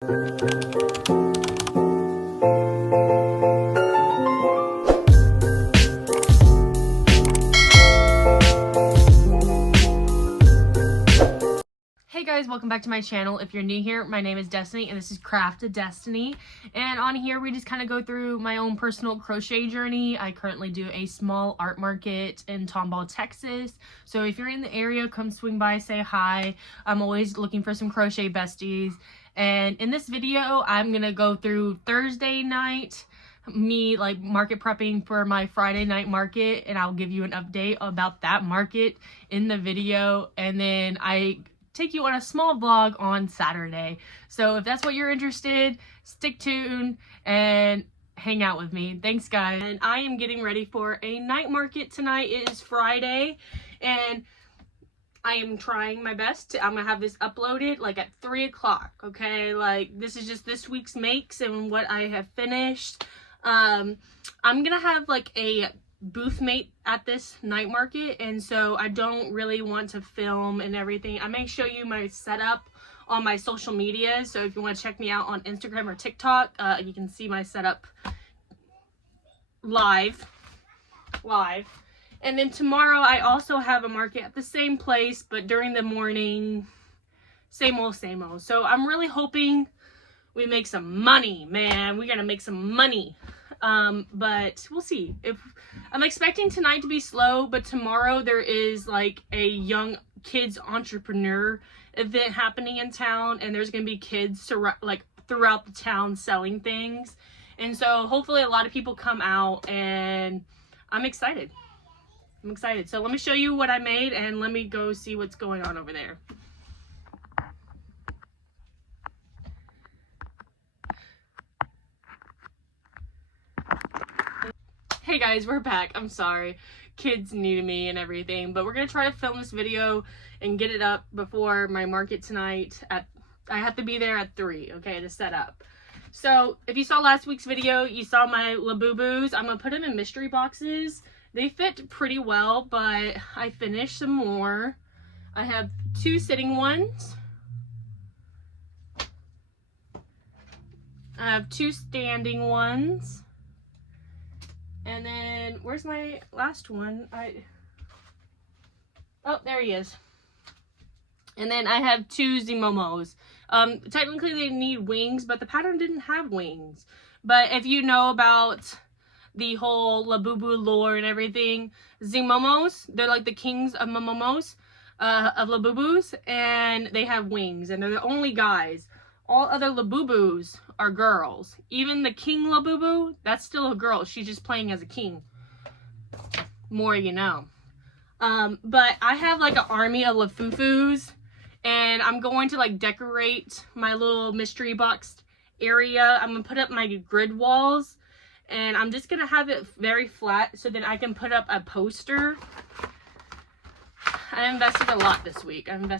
Hey guys, welcome back to my channel. If you're new here, my name is Destiny and this is Craft of Destiny. And on here we just kind of go through my own personal crochet journey. I currently do a small art market in Tomball, Texas. So if you're in the area, come swing by, say hi. I'm always looking for some crochet besties. And in this video, I'm gonna go through Thursday night, me like market prepping for my Friday night market, and I'll give you an update about that market in the video. And then I take you on a small vlog on Saturday. So if that's what you're interested, stick tuned and hang out with me. Thanks guys. And I am getting ready for a night market tonight. It is Friday and I am trying my best I'm gonna have this uploaded like at 3 o'clock. Okay, like this is just this week's makes and what I have finished. I'm gonna have like a booth mate at this night market, and so I don't really want to film and everything. I may show you my setup on my social media, so if you want to check me out on Instagram or TikTok, you can see my setup live. And then tomorrow I also have a market at the same place, but during the morning, same old. So I'm really hoping we make some money, man. We're gonna make some money. But we'll see. If I'm expecting tonight to be slow, but tomorrow there is like a young kids entrepreneur event happening in town, and there's gonna be kids like throughout the town selling things, and so hopefully a lot of people come out, and I'm excited. So let me show you what I made, and let me go see what's going on over there. Hey guys, we're back. I'm sorry. Kids needed me and everything, but we're gonna try to film this video and get it up before my market tonight. I have to be there at 3, okay, to set up. So if you saw last week's video, you saw my Labubu's. I'm gonna put them in mystery boxes. They fit pretty well, but I finished some more. I have 2 sitting ones. I have 2 standing ones. And then, where's my last one? Oh, there he is. And then I have 2 Zimomos. Technically they need wings, but the pattern didn't have wings. But if you know about the whole Labubu lore and everything, Zimomos, they're like the kings of Momomos, of Labubus, and they have wings, and they're the only guys. All other Labubus are girls. Even the king Labubu, that's still a girl. She's just playing as a king. More you know. But I have like an army of Lafufus, and I'm going to like decorate my little mystery box area. I'm gonna put up my grid walls, and I'm just gonna have it very flat so that I can put up a poster. I invested a lot this week. And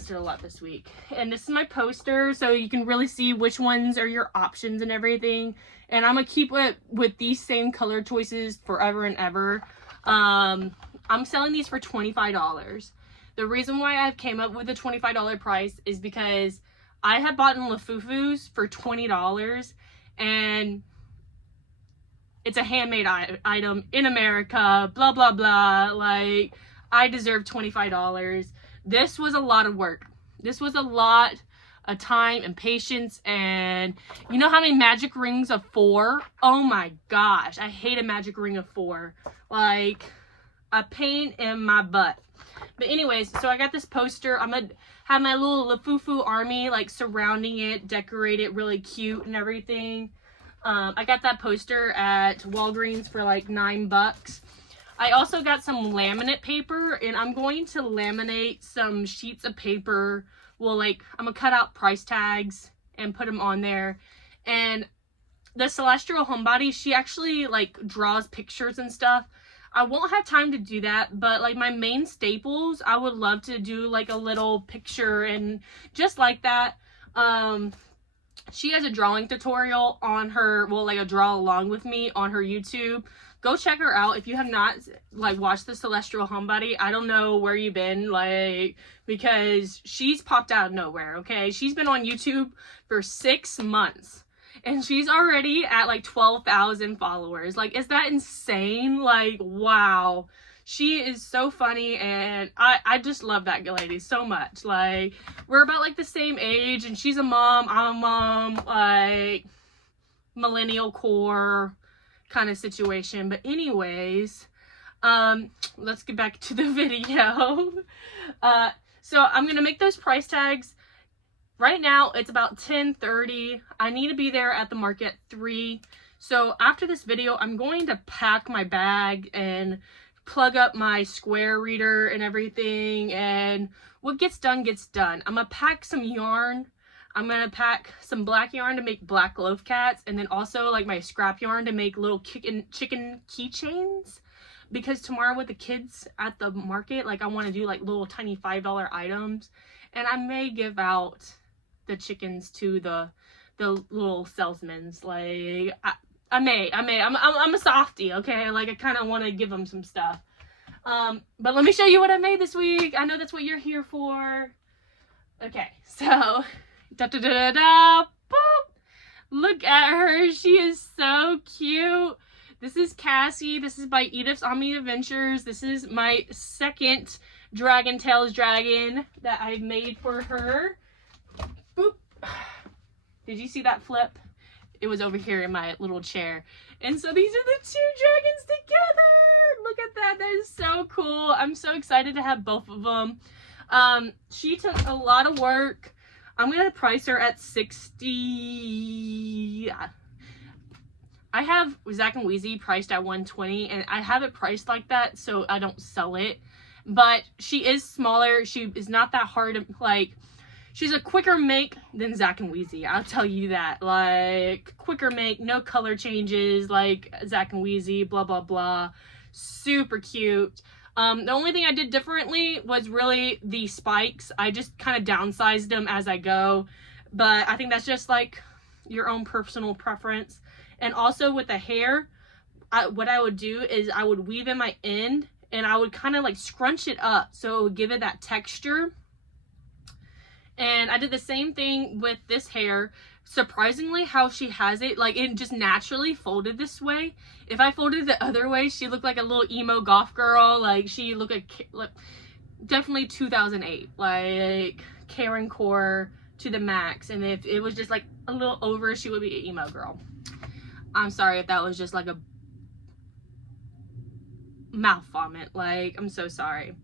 this is my poster, so you can really see which ones are your options and everything. And I'm gonna keep it with these same color choices forever and ever. I'm selling these for $25. The reason why I've came up with the $25 price is because I have bought in Lafufus for $20, and it's a handmade item in America, blah, blah, blah. Like, I deserve $25. This was a lot of work. This was a lot of time and patience, and you know how many magic rings of 4? Oh my gosh, I hate a magic ring of 4. Like, a pain in my butt. But anyways, so I got this poster. I'm gonna have my little Lafufu army like surrounding it, decorate it really cute and everything. I got that poster at Walgreens for like $9. I also got some laminate paper, and I'm going to laminate some sheets of paper. Well, like, I'm gonna cut out price tags and put them on there. And the Celestial Homebody, she actually like draws pictures and stuff. I won't have time to do that, but like my main staples, I would love to do like a little picture and just like that. She has a drawing tutorial on her, well, like a draw along with me on her YouTube. Go check her out if you have not, like, watched the Celestial Homebody. I don't know where you've been, like, because she's popped out of nowhere, okay? She's been on YouTube for 6 months, and she's already at, like, 12,000 followers. Like, is that insane? Like, wow. She is so funny, and I just love that lady so much. Like, we're about, like, the same age, and she's a mom, I'm a mom, like, millennial core kind of situation. But anyways, let's get back to the video. So I'm gonna make those price tags. Right now it's about 10:30. I need to be there at the market at 3. So after this video, I'm going to pack my bag and plug up my square reader and everything, and what gets done gets done. I'm gonna pack some yarn. I'm gonna pack some black yarn to make black loaf cats, and then also like my scrap yarn to make little chicken keychains, because tomorrow with the kids at the market, like I want to do like little tiny $5 items, and I may give out the chickens to the little salesmen. Like I'm a softie, okay? Like I kind of want to give them some stuff. But let me show you what I made this week. I know that's what you're here for. Okay, so boop. Look at her. She is so cute. This is Cassie. This is by Edith's Omni Adventures. This is my second Dragon Tales dragon that I made for her. Boop. Did you see that flip? It was over here in my little chair. And so these are the 2 dragons together. Look at that. That is so cool. I'm so excited to have both of them. She took a lot of work. I'm going to price her at $60. I have Wak and Wizzie priced at $120, and I have it priced like that so I don't sell it. But she is smaller. She is not that hard to, like, she's a quicker make than Wak and Wizzie. I'll tell you that. Like, quicker make, no color changes like Wak and Wizzie, blah, blah, blah. Super cute. The only thing I did differently was really the spikes. I just kind of downsized them as I go. But I think that's just like your own personal preference. And also with the hair, what I would do is I would weave in my end and I would kind of like scrunch it up so it would give it that texture. And I did the same thing with this hair. Surprisingly, how she has it, like it just naturally folded this way. If I folded the other way, she looked like a little emo goth girl. Like she looked like definitely 2008, like Karen core to the max. And if it was just like a little over, she would be an emo girl. I'm sorry if that was just like a mouth vomit. Like, I'm so sorry.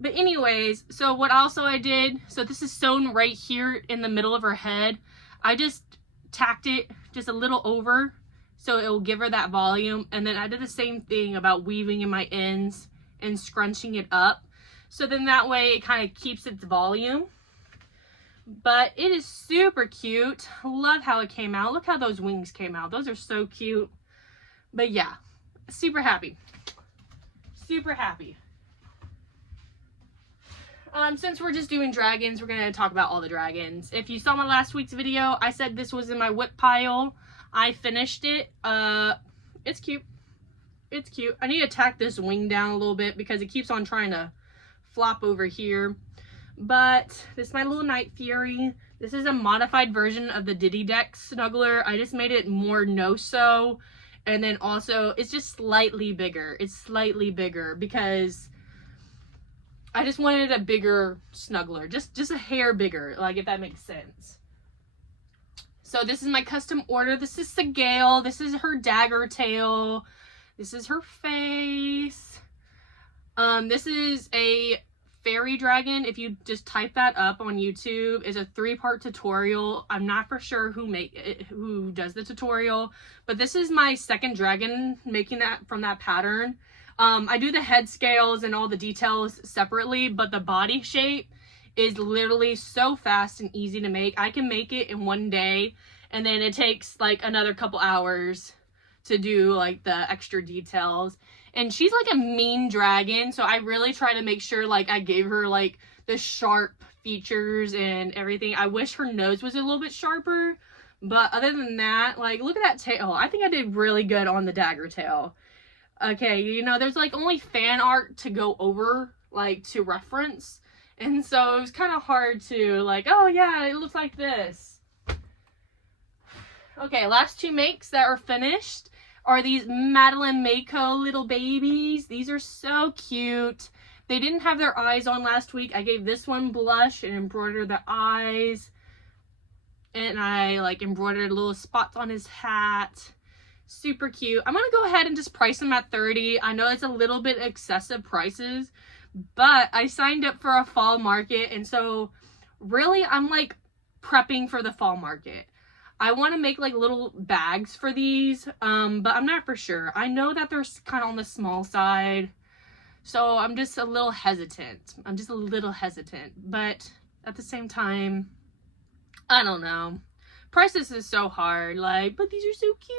But anyways, so what also I did, so this is sewn right here in the middle of her head. I just tacked it just a little over so it will give her that volume. And then I did the same thing about weaving in my ends and scrunching it up. So then that way it kind of keeps its volume. But it is super cute. Love how it came out. Look how those wings came out. Those are so cute. But yeah, super happy. Super happy. Since we're just doing dragons, we're going to talk about all the dragons. If you saw my last week's video, I said this was in my whip pile. I finished it. It's cute. It's cute. I need to tack this wing down a little bit because it keeps on trying to flop over here. But this is my little Night Fury. This is a modified version of the Diddy Dex Snuggler. I just made it more no-sew. And then also, it's just slightly bigger. It's slightly bigger because I just wanted a bigger snuggler, just a hair bigger, like if that makes sense. So this is my custom order. This is Sigale. This is her dagger tail. This is her face. This is a fairy dragon. If you just type that up on YouTube, it's a 3-part tutorial. I'm not for sure who does the tutorial, but this is my second dragon making that from that pattern. I do the head scales and all the details separately, but the body shape is literally so fast and easy to make. I can make it in one day, and then it takes like another couple hours to do like the extra details. And she's like a mean dragon, so I really try to make sure like I gave her like the sharp features and everything. I wish her nose was a little bit sharper, But other than that, like, look at that tail. I think I did really good on the dagger tail. Okay, you know, there's like only fan art to go over, like, to reference. And so it was kind of hard to, like, oh yeah, it looks like this. Okay, last two makes that are finished are these Madeline Mako little babies. These are so cute. They didn't have their eyes on last week. I gave this one blush and embroidered the eyes. And I, like, embroidered little spots on his hat. Super cute. I'm gonna go ahead and just price them at $30. I know it's a little bit excessive prices, but I signed up for a fall market, and so really I'm like prepping for the fall market. I want to make like little bags for these, but I'm not for sure. I know that they're kind of on the small side, so I'm just a little hesitant. But at the same time, I don't know. Prices is so hard, like, but these are so cute.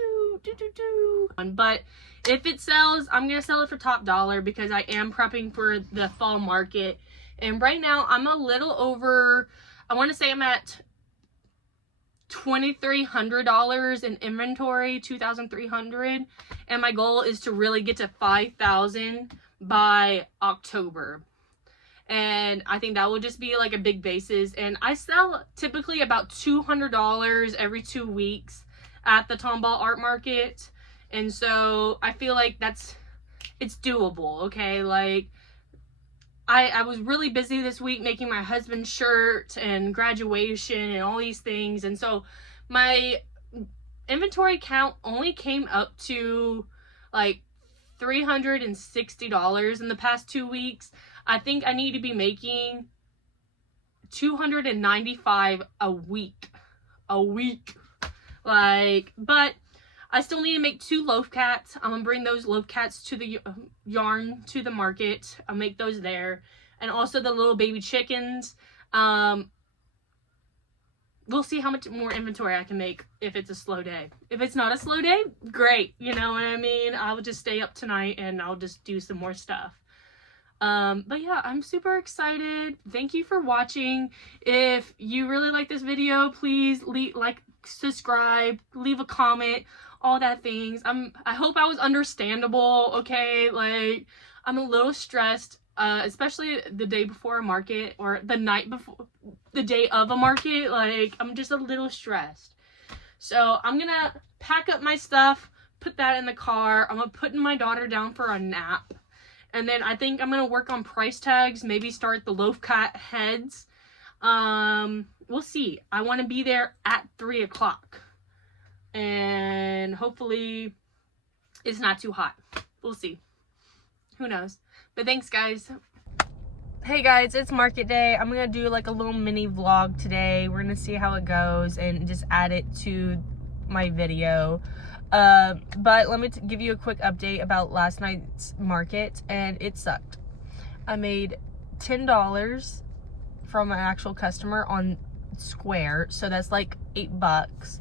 But if it sells, I'm gonna sell it for top dollar because I am prepping for the fall market. And right now I'm a little over, I want to say I'm at $2,300 in inventory, $2,300, and my goal is to really get to $5,000 by October. And I think that will just be like a big basis. And I sell typically about $200 every 2 weeks at the Tomball Art Market. And so I feel like it's doable, okay? Like, I was really busy this week making my husband's shirt and graduation and all these things. And so my inventory count only came up to like $360 in the past 2 weeks. I think I need to be making $295 a week. Like, but I still need to make 2 loaf cats. I'm gonna bring those loaf cats to the yarn to the market. I'll make those there. And also the little baby chickens. We'll see how much more inventory I can make if it's a slow day. If it's not a slow day, great. You know what I mean? I'll just stay up tonight and I'll just do some more stuff. But yeah, I'm super excited. Thank you for watching. If you really like this video, please like, subscribe, leave a comment, all that things. I hope I was understandable, okay? Like, I'm a little stressed, especially the day before a market or the night before, the day of a market. Like, I'm just a little stressed. So I'm gonna pack up my stuff, put that in the car. I'm gonna put my daughter down for a nap. And then I think I'm going to work on price tags, maybe start the loaf cat heads. We'll see. I want to be there at 3 o'clock. And hopefully it's not too hot. We'll see. Who knows? But thanks, guys. Hey, guys, it's market day. I'm going to do like a little mini vlog today. We're going to see how it goes and just add it to my video. But let me give you a quick update about last night's market, and it sucked. I made $10 from an actual customer on Square, so that's like $8,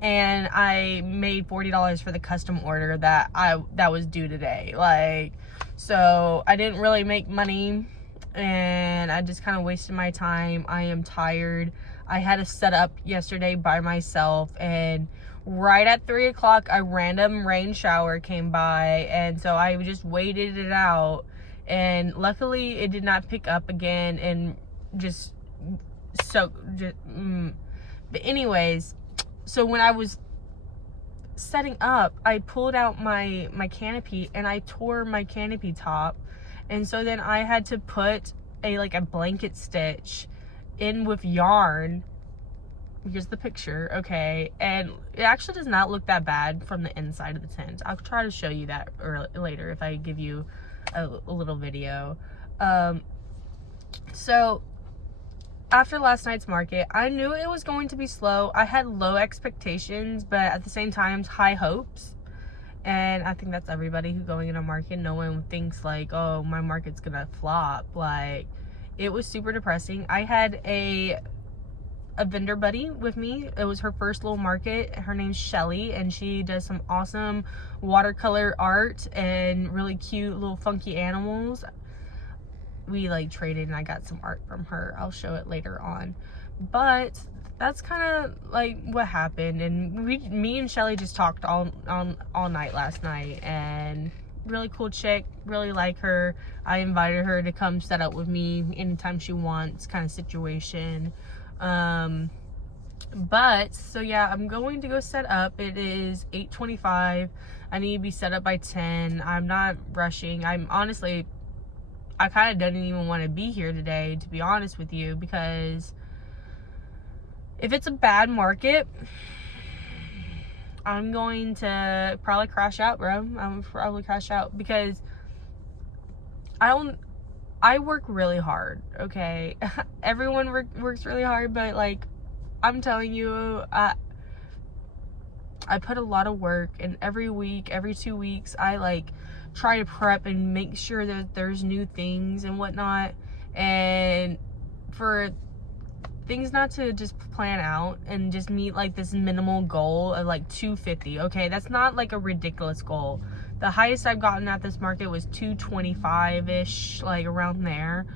and I made $40 for the custom order that was due today. Like, so I didn't really make money, and I just kind of wasted my time. I am tired. I had to set up yesterday by myself, and right at 3 o'clock, a random rain shower came by, and so I just waited it out, and luckily it did not pick up again, and but anyways, so when I was setting up, I pulled out my canopy, and I tore my canopy top, and so then I had to put a blanket stitch in with yarn. Here's the picture, okay, and it actually does not look that bad from the inside of the tent. I'll try to show you that later if I give you a little video. So after last night's market, I knew it was going to be slow. I had low expectations, but at the same time, high hopes. And I think that's everybody who's going in a market. No one thinks like, oh, my market's gonna flop. Like, it was super depressing. I had a vendor buddy with me. It was her first little market. Her name's Shelly, and she does some awesome watercolor art and really cute little funky animals. We like traded, and I got some art from her. I'll show it later on. But that's kind of like what happened. And me and Shelly just talked all night last night, and really cool chick, really like her. I invited her to come set up with me anytime she wants, kind of situation. But so yeah, I'm going to go set up. It is 8:25. I need to be set up by 10. I'm not rushing. I'm honestly, I kind of didn't even want to be here today, to be honest with you, because if it's a bad market, I'm going to probably crash out, bro. I'm probably crash out because I work really hard, okay? Everyone works really hard, but like, I'm telling you, I put a lot of work, and every week, every 2 weeks, I like try to prep and make sure that there's new things and whatnot, and for things not to just plan out and just meet like this minimal goal of like 250. Okay, that's not like a ridiculous goal. The highest I've gotten at this market was 225-ish, like around there.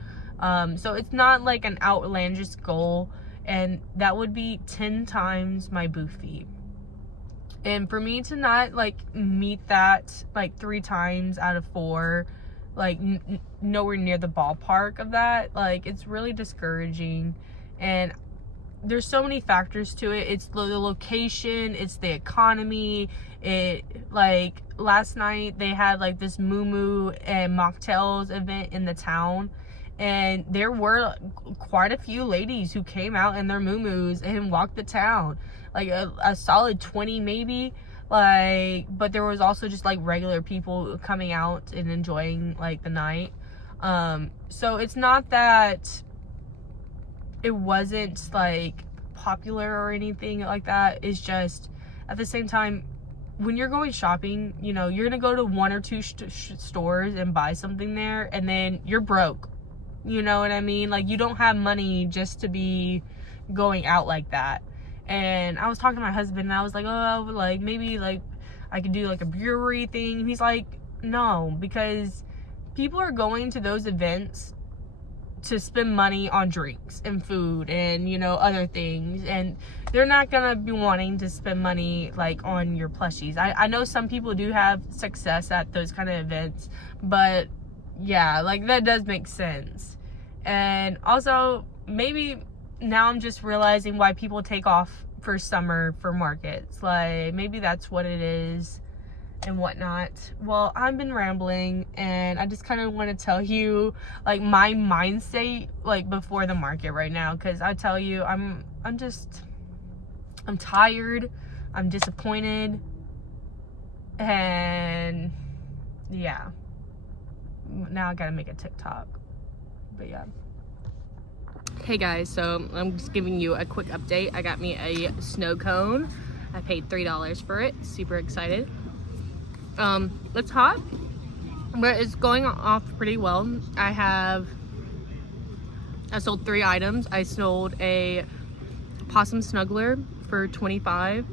So it's not like an outlandish goal, and that would be 10 times my booth fee. And for me to not like meet that like 3 times out of 4, like nowhere near the ballpark of that, like it's really discouraging. And there's so many factors to it. It's the location, it's the economy. It, like last night they had like this moo and mocktails event in the town, and there were quite a few ladies who came out in their moo and walked the town, like a solid 20 maybe, like, but there was also just like regular people coming out and enjoying like the night. So it's not that it wasn't like popular or anything like that. It's just at the same time, when you're going shopping, you know, you're gonna go to 1 or 2 stores and buy something there, and then you're broke. You know what I mean? Like, you don't have money just to be going out like that. And I was talking to my husband, and I was like, oh, like maybe like I could do like a brewery thing. And he's like, no, because people are going to those events to spend money on drinks and food and, you know, other things, and they're not gonna be wanting to spend money like on your plushies. I know some people do have success at those kind of events, but yeah, like that does make sense. And also, maybe now I'm just realizing why people take off for summer for markets. Like, maybe that's what it is and whatnot. Well, I've been rambling, and I just kind of want to tell you like my mindset like before the market right now, because I tell you, I'm tired, I'm disappointed, and yeah, now I gotta make a TikTok. But yeah. Hey guys, so I'm just giving you a quick update. I got me a snow cone. I paid $3 for it. Super excited. It's hot, but it's going off pretty well. I sold 3 items. I sold a possum snuggler for $25,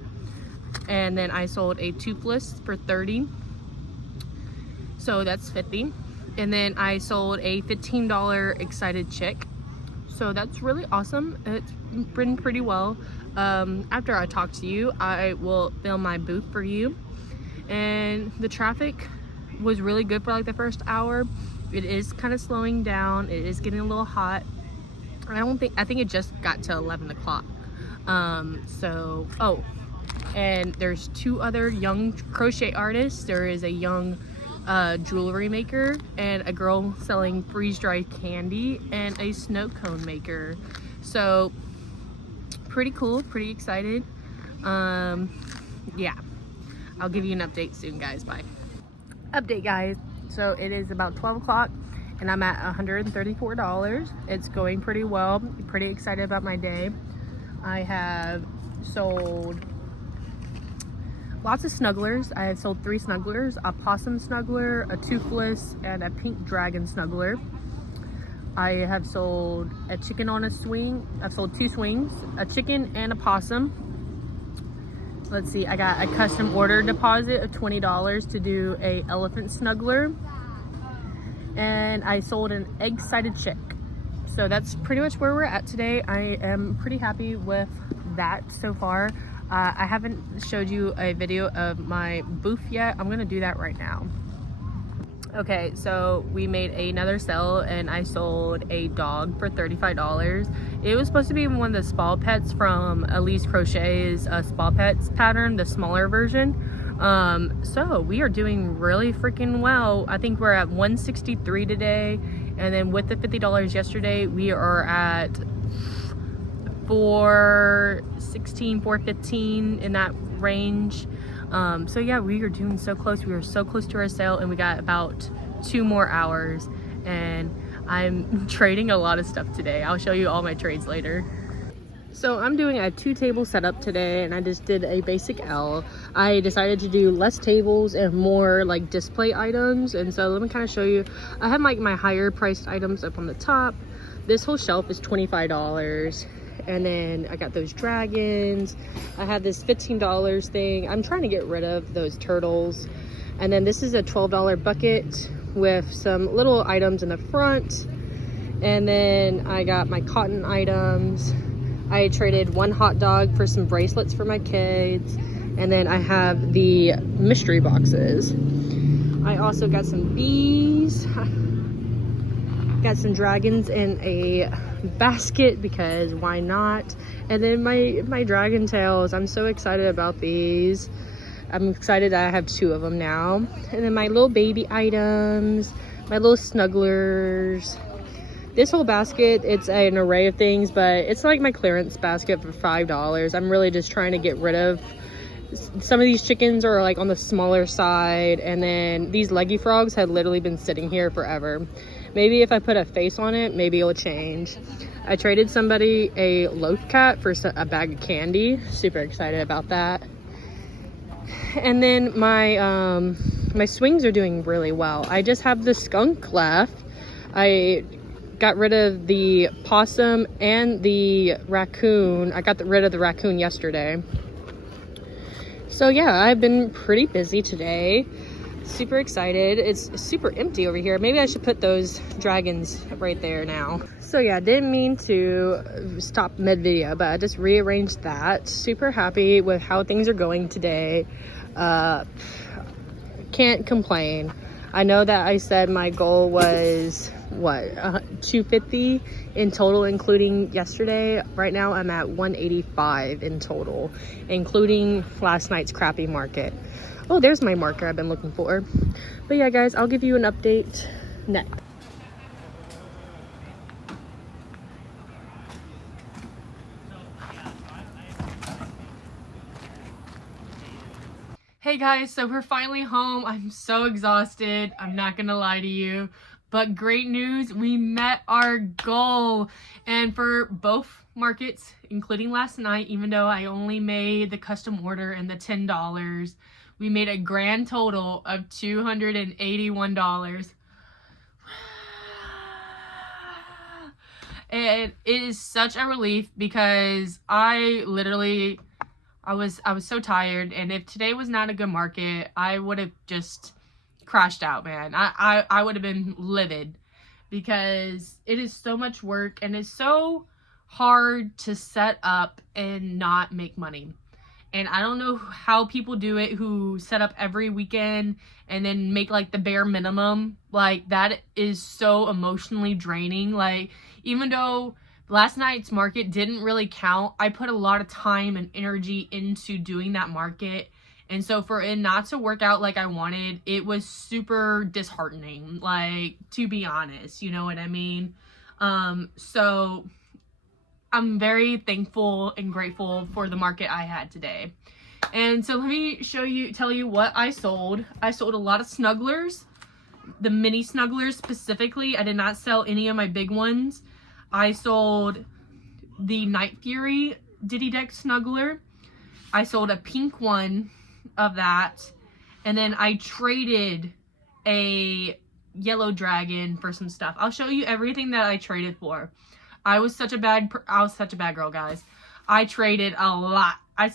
and then I sold a toothless for $30. So that's $50. And then I sold a $15 excited chick. So that's really awesome. It's been pretty well. After I talk to you, I will film my booth for you. And the traffic was really good for like the first hour. It is kind of slowing down. It is getting a little hot. I think it just got to 11 o'clock. And there's 2 other young crochet artists. There is a young jewelry maker, and a girl selling freeze-dried candy, and a snow cone maker. So pretty cool, pretty excited. Yeah, I'll give you an update soon, guys. Bye. Update, guys. So it is about 12 o'clock, and I'm at $134. It's going pretty well. Pretty excited about my day. I have sold lots of snugglers. I have sold 3 snugglers, a possum snuggler, a toothless, and a pink dragon snuggler. I have sold a chicken on a swing. I've sold 2 swings, a chicken and a possum. Let's see, I got a custom order deposit of $20 to do a elephant snuggler. And I sold an egg-sided chick. So that's pretty much where we're at today. I am pretty happy with that so far. I haven't showed you a video of my booth yet. I'm gonna do that right now. Okay, so we made another sale and I sold a dog for $35. It was supposed to be one of the Spall Pets from Elise Crochet's Spall Pets pattern, the smaller version. So we are doing really freaking well. I think we're at $163 today, and then with the $50 yesterday, we are at $416, $415 in that range. So yeah, we are doing so close. We are so close to our sale, and we got about 2 more hours, and I'm trading a lot of stuff today. I'll show you all my trades later. So I'm doing a 2-table setup today, and I just did a basic L. I decided to do less tables and more like display items, and so let me kind of show you. I have like my higher priced items up on the top. This whole shelf is $25. And then I got those dragons. I have this $15 thing. I'm trying to get rid of those turtles. And then this is a $12 bucket with some little items in the front. And then I got my cotton items. I traded one hot dog for some bracelets for my kids. And then I have the mystery boxes. I also got some bees. Got some dragons in a basket because why not? And then my dragon tails. I'm so excited about these. I'm excited that I have 2 of them now. And then my little baby items, my little snugglers. This whole basket, it's an array of things, but it's like my clearance basket for $5. I'm really just trying to get rid of some of these chickens are like on the smaller side, and then these leggy frogs had literally been sitting here forever. Maybe if I put a face on it, maybe it'll change. I traded somebody a loaf cat for a bag of candy. Super excited about that. And then my my swings are doing really well. I just have the skunk left. I got rid of the possum and the raccoon. I got rid of the raccoon yesterday. So yeah, I've been pretty busy today. Super excited. It's super empty over here. Maybe I should put those dragons right there now. So yeah, didn't mean to stop mid-video, but I just rearranged that. Super happy with how things are going today. Can't complain. I know that I said my goal was what, 250 in total, including yesterday. Right now I'm at 185 in total, including last night's crappy market. Oh, there's my marker I've been looking for. But yeah, guys, I'll give you an update next. Hey guys, so we're finally home. I'm so exhausted. I'm not gonna lie to you. But great news, we met our goal. And for both markets, including last night, even though I only made the custom order and the $10, we made a grand total of $281. And it is such a relief because I was so tired, and if today was not a good market, I would have just crashed out, man. I would have been livid because it is so much work and it's so hard to set up and not make money. And I don't know how people do it who set up every weekend and then make like the bare minimum. Like, that is so emotionally draining. Like, even though last night's market didn't really count, I put a lot of time and energy into doing that market. And so for it not to work out like I wanted, it was super disheartening, like, to be honest, you know what I mean? So I'm very thankful and grateful for the market I had today. And so let me tell you what I sold. I sold a lot of snugglers, the mini snugglers specifically. I did not sell any of my big ones. I sold the Night Fury Diddy Dex Snuggler. I sold a pink one of that. And then I traded a yellow dragon for some stuff. I'll show you everything that I traded for. I was such a bad girl, guys. I traded a lot. I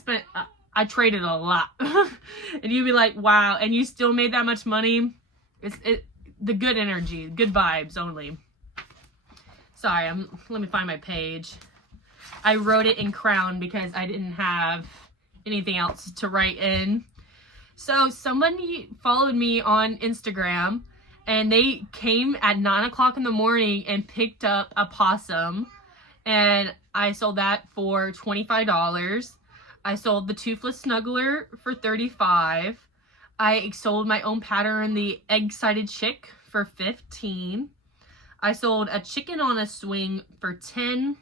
traded a lot. And you'd be like, wow, and you still made that much money? The good energy, good vibes only. Sorry, let me find my page. I wrote it in Crown because I didn't have anything else to write in. So somebody followed me on Instagram, and they came at 9 o'clock in the morning and picked up a possum, and I sold that for $25. I sold the Toothless Snuggler for $35. I sold my own pattern, the Egg-Sided Chick, for $15. I sold a chicken on a swing for $10.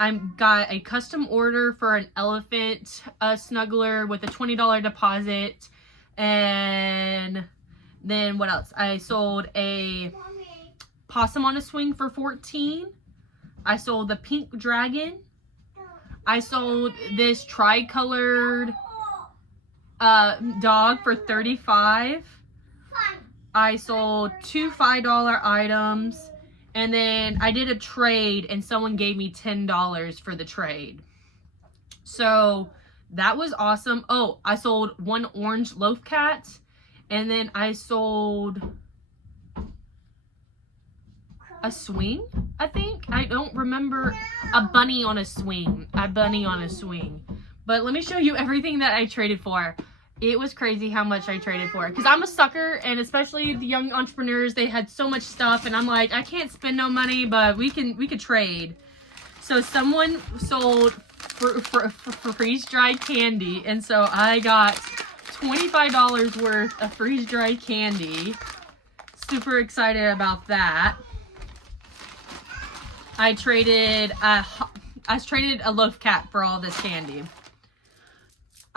I got a custom order for an elephant snuggler with a $20 deposit. And then what else? I sold a possum on a swing for $14. I sold the pink dragon. I sold this tri-colored dog for $35. I sold 2 $5 items, and then I did a trade and someone gave me $10 for the trade. So that was awesome. Oh, I sold 1 orange loaf cat, and then I sold a swing, I think. I don't remember. A bunny on a swing. A bunny on a swing. But let me show you everything that I traded for. It was crazy how much I traded for. Because I'm a sucker, and especially the young entrepreneurs, they had so much stuff, and I'm like, I can't spend no money, but we could trade. So someone sold freeze-dried candy, and so I got $25 worth of freeze-dried candy. Super excited about that. I traded a loaf cat for all this candy.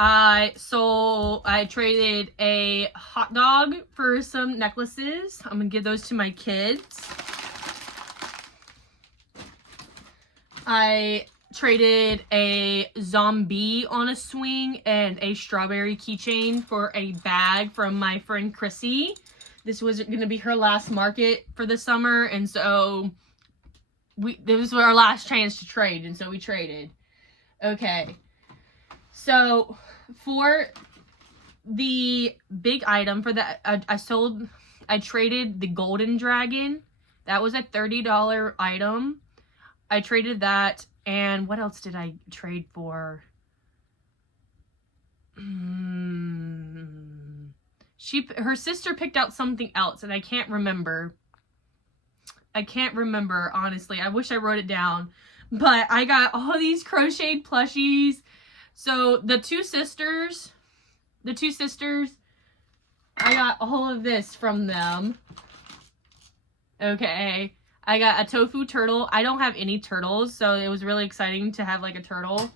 I traded a hot dog for some necklaces. I'm gonna give those to my kids. I traded a zombie on a swing and a strawberry keychain for a bag from my friend Chrissy. This was gonna be her last market for the summer, and so this was our last chance to trade, and so we traded. Okay. So for the big item for that, I traded the golden dragon. That was a $30 item. I traded that, and what else did I trade for? Her sister picked out something else, and I can't remember. Honestly. I wish I wrote it down. But I got all these crocheted plushies. So the two sisters, I got all of this from them. Okay. I got a tofu turtle. I don't have any turtles, so it was really exciting to have like a turtle.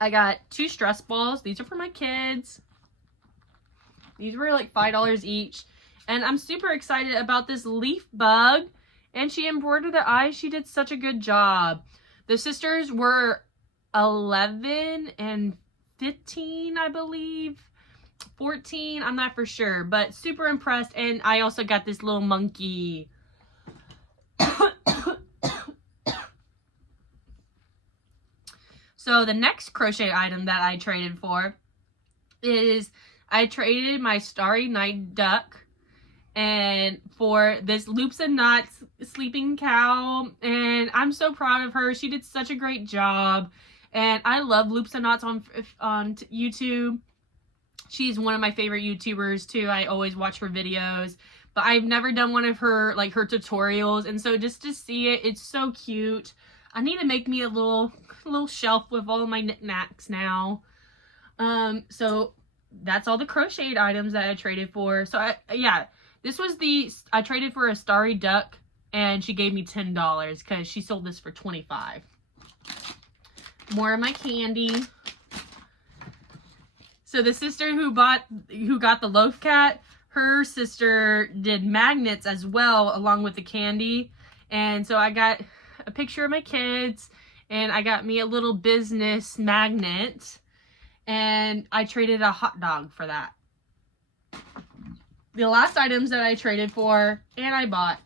I got 2 stress balls. These are for my kids. These were like $5 each. And I'm super excited about this leaf bug. And she embroidered the eyes. She did such a good job. The sisters were 11 and 15, I believe. 14, I'm not for sure. But super impressed. And I also got this little monkey. So the next crochet item that I traded for is I traded my Starry Night Duck and for this Loops and Knots sleeping cow, and I'm so proud of her. She did such a great job, and I love Loops and Knots on YouTube. She's one of my favorite YouTubers too. I always watch her videos, but I've never done one of her her tutorials, and so just to see it, it's so cute. I need to make me a little shelf with all my knickknacks now. So that's all the crocheted items that I traded for. So this was I traded for a Starry Duck, and she gave me $10 because she sold this for $25. More of my candy. So the sister who got the loaf cat, her sister did magnets as well along with the candy. And so I got a picture of my kids, and I got me a little business magnet, and I traded a hot dog for that. The last items that I traded for, and I bought,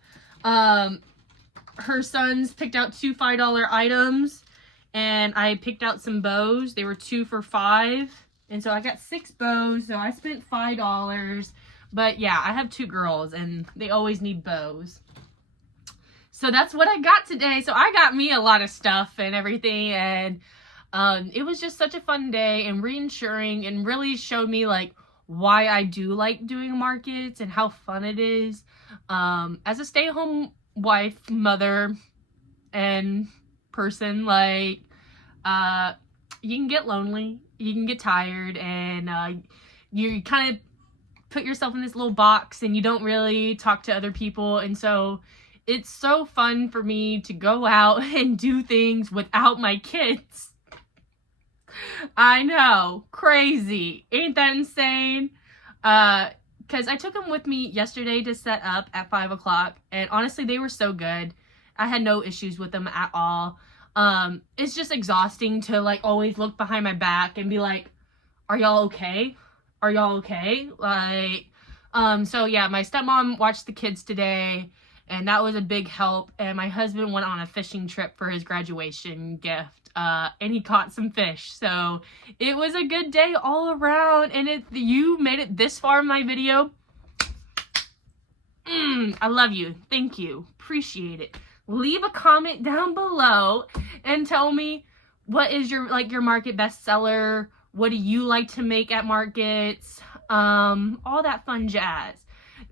her sons picked out 2 $5 items, and I picked out some bows. They were 2 for $5, and so I got 6 bows, so I spent $5. But yeah, I have 2 girls, and they always need bows. So that's what I got today. So I got me a lot of stuff and everything, and it was just such a fun day and reassuring, and really showed me like why I do like doing markets and how fun it is. As a stay-at-home wife, mother, and person, like you can get lonely, you can get tired, and you kind of put yourself in this little box and you don't really talk to other people. And so it's so fun for me to go out and do things without my kids. I know, crazy. Ain't that insane? Because I took them with me yesterday to set up at 5 o'clock, and honestly, they were so good. I had no issues with them at all. It's just exhausting to like always look behind my back and be like, are y'all okay? Are y'all okay? Like, so yeah, my stepmom watched the kids today, and that was a big help. And my husband went on a fishing trip for his graduation gift, and he caught some fish. So it was a good day all around. And if you made it this far in my video, I love you. Thank you. Appreciate it. Leave a comment down below and tell me what is your market bestseller. What do you like to make at markets? All that fun jazz.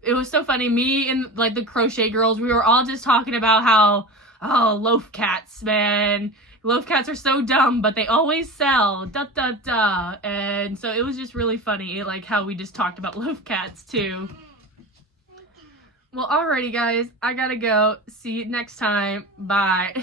It was so funny. Me and like the crochet girls, we were all just talking about how, oh, loaf cats, man. Loaf cats are so dumb, but they always sell. Da da da. And so it was just really funny, like how we just talked about loaf cats too. Well, alrighty guys, I gotta go. See you next time. Bye.